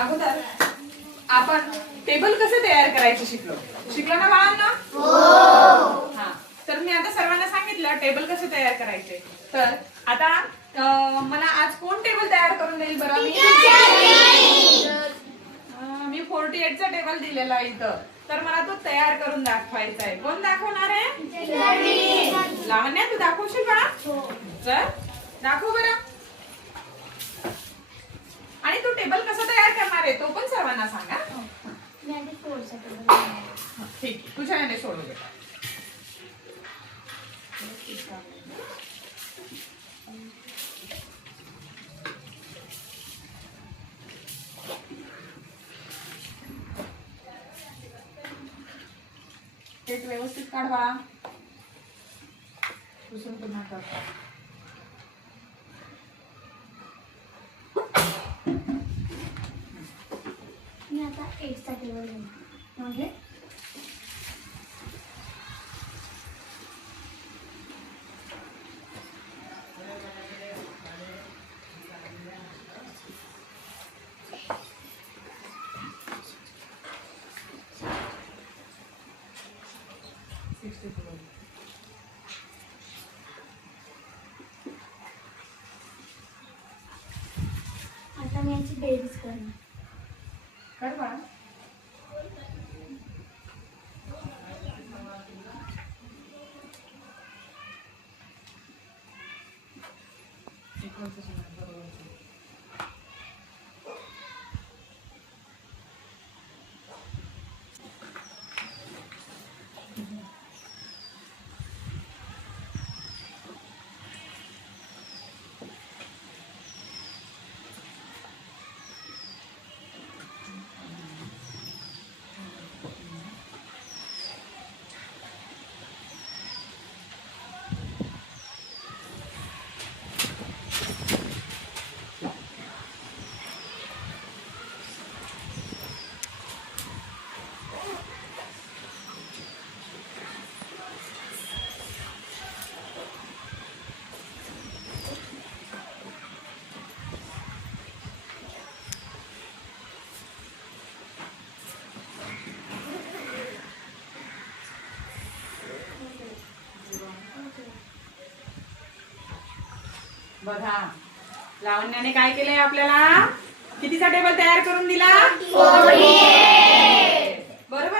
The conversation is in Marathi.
अगोदर आपण टेबल कसे तयार करायचे शिकलो ना बाळांना? हा, तर मी आता सर्वांना सांगितलं टेबल कसे तयार करायचे. तर आता मला आज कोण टेबल तयार करून देईल बरं? मी 48 चा टेबल दिलेला आहे इथं, तर मला तो तयार करून दाखवायचा आहे. कोण दाखवणार आहे? लावण्या, तू दाखवशील का? चल दाखव बरं. आणि तू टेबल कसा तयार करणार आहे तो पण सर्वांना सांगा. ठीक, तुझ्या याने सोडू दे. एक व्यवस्थित काढ बाळा. पुसून पुन्हा कर. मी आता 8 चा टेबल ओके. आता मी याची बेरीज करणार. कर बाळा. बघा, लावण्याने काय केलंय आपल्याला? कितीचा टेबल तयार करून दिला? 48. बरोबर